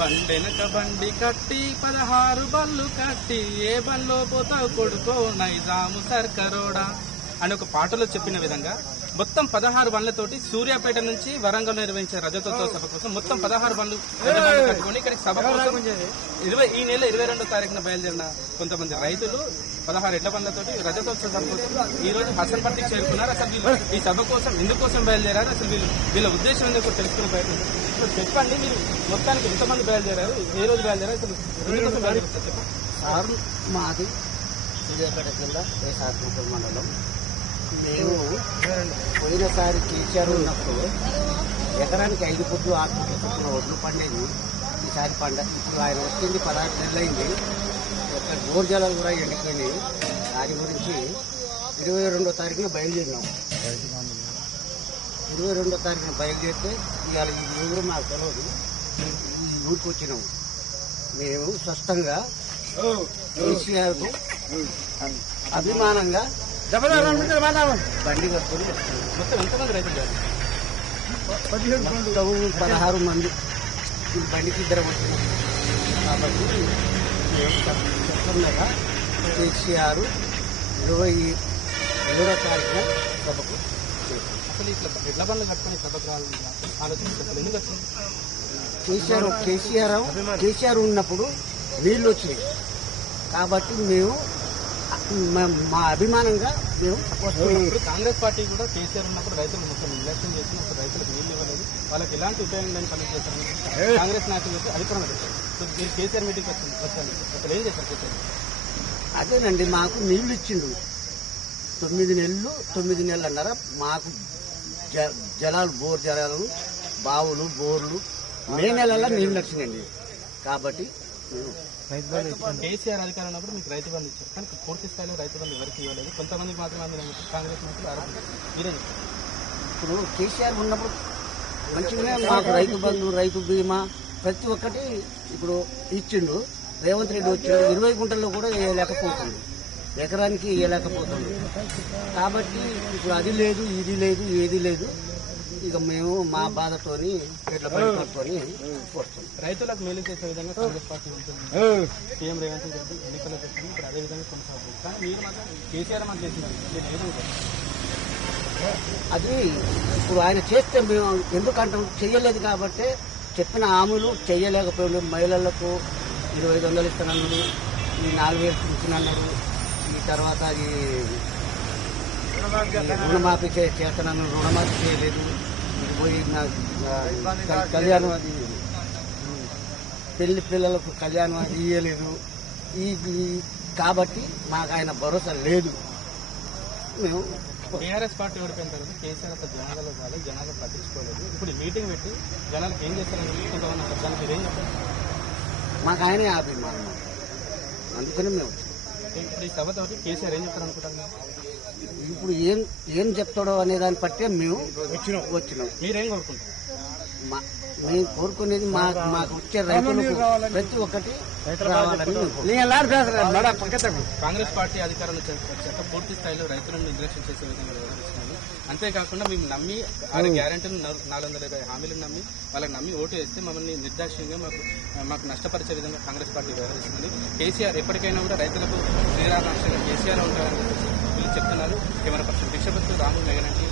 బండెనక బండి కట్టి 16 బళ్ళు కట్టి ఏ బల్లో పోతావు కొడుకో నైజాము సర్కరోడా అని ఒక పాటలో చెప్పిన విధంగా మొత్తం 16 బండ్లతోటి సూర్యాపేట నుంచి వరంగల్ నిర్వహించే రజతోత్సవ సభ కోసం మొత్తం 16 బండ్లు కట్టుకుని ఇక్కడికి సభ కోసం ఈ నెల 22వ తారీఖున బయలుదేరిన కొంతమంది రైతులు 16 ఎడ్ల బండ్లతోటి రజతోత్సవ సభ కోసం ఈ రోజు హసన్పర్తికి చేరుకున్నారు. అసలు వీళ్ళు ఈ సభ కోసం ఎందుకోసం బయలుదేరారు, అసలు వీళ్ళ ఉద్దేశం ఎందుకు తెలుసుకునే ప్రయత్నం. ఇప్పుడు చెప్పండి, మీరు మొత్తానికి ఎంతమంది బయలుదేరారు, ఏ రోజు బయలుదేరారు, అసలు ఎందుకోసం బయలుదేరారు చెప్పండి. సార్ మాది సూర్యాపేట జిల్లా వేసాత్మకూరు మండలం. మేము పోయినసారి కేసీఆర్ ఉన్నప్పుడు ఎకరానికి 5 పుట్లు 6 పుట్ల చొప్పున ఒడ్లు పండేది. ఈసారి పండ ఇప్పుడు ఆయన వచ్చింది 16 నెలలైంది. ఒక బోర్ జలాలు కూడా ఎండిపోయినాయి. దాని గురించి 22వ తారీఖున బయలుదేరినాం. 22వ తారీఖున బయలుదేరితే ఇవాళ ఈ ఊరు మాకు తెలియదు. ఈ ఊరికి వచ్చినాము. మేము స్పష్టంగా కేసీఆర్కు అభిమానంగా బండి కట్టుకుని మొత్తం ఎంతమంది రైతులు? 16 మంది. ఈ బండికి 2 వచ్చినాం. కాబట్టి చెప్తుండగా కేసీఆర్ 27వ తారీఖున సభకు అసలు ఇట్లా ఎడ్ల బండ్లు కట్టుకుని సభకు ఆలోచించారు ఎందుకు వచ్చింది? కేసీఆర్ ఉన్నప్పుడు నీళ్లు వచ్చినాయి కాబట్టి మేము మా అభిమానంగా మేము ఇప్పుడు కాంగ్రెస్ పార్టీ కూడా కేసీఆర్ ఉన్నప్పుడు రైతులు మొత్తం నిర్లక్ష్యం చేసి రైతులకు నీళ్లు ఇవ్వలేదు, వాళ్ళకి ఎలాంటి ఉపయోగం లేని పనులు చేస్తారు. కాంగ్రెస్ నాయకులు అధికారం మీరు కేసీఆర్ మీటింగ్ వచ్చాను అసలు ఏం చేశారు కేసీఆర్? అదేనండి, మాకు నీళ్లు ఇచ్చిండు 9 నెలలన్నర మాకు జలాలు బోర్ జలాలు బావులు బోర్లు మే నెలల్లో నీళ్లు వచ్చినాయండి. కాబట్టి కేసీఆర్ అధికారం ఉన్నప్పుడు మీకు రైతు బంధు ఇచ్చారు, కానీ పూర్తి స్థాయిలో రైతు బంధు ఎవరికి ఇవ్వలేదు, కొంతమందికి మాత్రమే కాంగ్రెస్ నాయకులు ఆరోపించారు. ఇప్పుడు కేసీఆర్ ఉన్నప్పుడు మంచిగానే మాకు రైతు బంధు రైతు బీమా ప్రతి ఒక్కటి ఇప్పుడు ఇచ్చిండు. రేవంత్ రెడ్డి వచ్చిండు 20 గుంటల్లో కూడా వేయలేకపోతుంది, ఎకరానికి వేయలేకపోతుంది. కాబట్టి ఇప్పుడు అది లేదు ఇది లేదు ఏది లేదు. ఇక మేము మా బాధతోని ఎట్లా పట్టుకొని వస్తాం. రైతులకు మేలు చేసే విధంగా కాంగ్రెస్ పార్టీ ఉంటుంది. సీఎం రేవంత్ రెడ్డి ఎన్నికల్లో చెప్తుంది, ఇప్పుడు అదే విధంగా కొనసాగుతుంది. కానీ మీరు మాత్రం కేసీఆర్ మాకు చేసినారు, అది ఇప్పుడు ఆయన చేస్తే మేము ఎందుకంటాం చెయ్యలేదు కాబట్టి చెప్పిన హామీలు చెయ్యలేకపోయాడు. మహిళలకు 2500 ఇస్తానన్నాడు, ఈ 4000 ఇచ్చినన్నాడు, ఈ తర్వాత ఈ రుణమాఫీ చేస్తానన్నాడు, రుణమాఫీ చేయలేదు. పోయి కళ్యాణం అది పెళ్లి పిల్లలకు కళ్యాణం అది ఇయ్యలేదు. కాబట్టి మాకు ఆయన భరోసా లేదు. మేము టీఆర్ఎస్ పార్టీ ఓడిపోయిన తర్వాత కేసీఆర్ అసలు జనాలలో కాదు, జనాలు పట్టించుకోలేదు. ఇప్పుడు మీటింగ్ పెట్టి జనాలకు ఏం చేస్తారని కొంతమంది దానికి మీరేం చెప్పారు? మాకు ఆయనే అభిమానం, అందుకని మేము ఇప్పుడు ఈ సభతోటి కేసీఆర్ ఏం చెప్తారు అనుకుంటారు? ఇప్పుడు ఏం చెప్తాడో అనే దాన్ని బట్టే మేము వచ్చినాం. మీరేం కోరుకుంటారు? మేము కోరుకునేది మాకు వచ్చే రైతులకు ప్రతి ఒక్కటి కాంగ్రెస్ పార్టీ అధికారంలో వచ్చాక పూర్తి స్థాయిలో రైతులను నిర్లక్ష్యం చేసే విధంగా వ్యవహరిస్తున్నాము. అంతేకాకుండా మేము నమ్మి 6 గ్యారెంటీలు 420 హామీలను నమ్మి వాళ్ళకి నమ్మి ఓటు వేస్తే మమ్మల్ని నిర్దాక్ష్యంగా మాకు నష్టపరిచే విధంగా కాంగ్రెస్ పార్టీ వ్యవహరిస్తుంది. కేసీఆర్ ఎప్పటికైనా కూడా రైతులకు శ్రీరామకృష్ణ కేసీఆర్ ఉంటారని వీళ్ళు చెప్తున్నారు. Camera person Bhikshapathi Rahul మెగనంటి.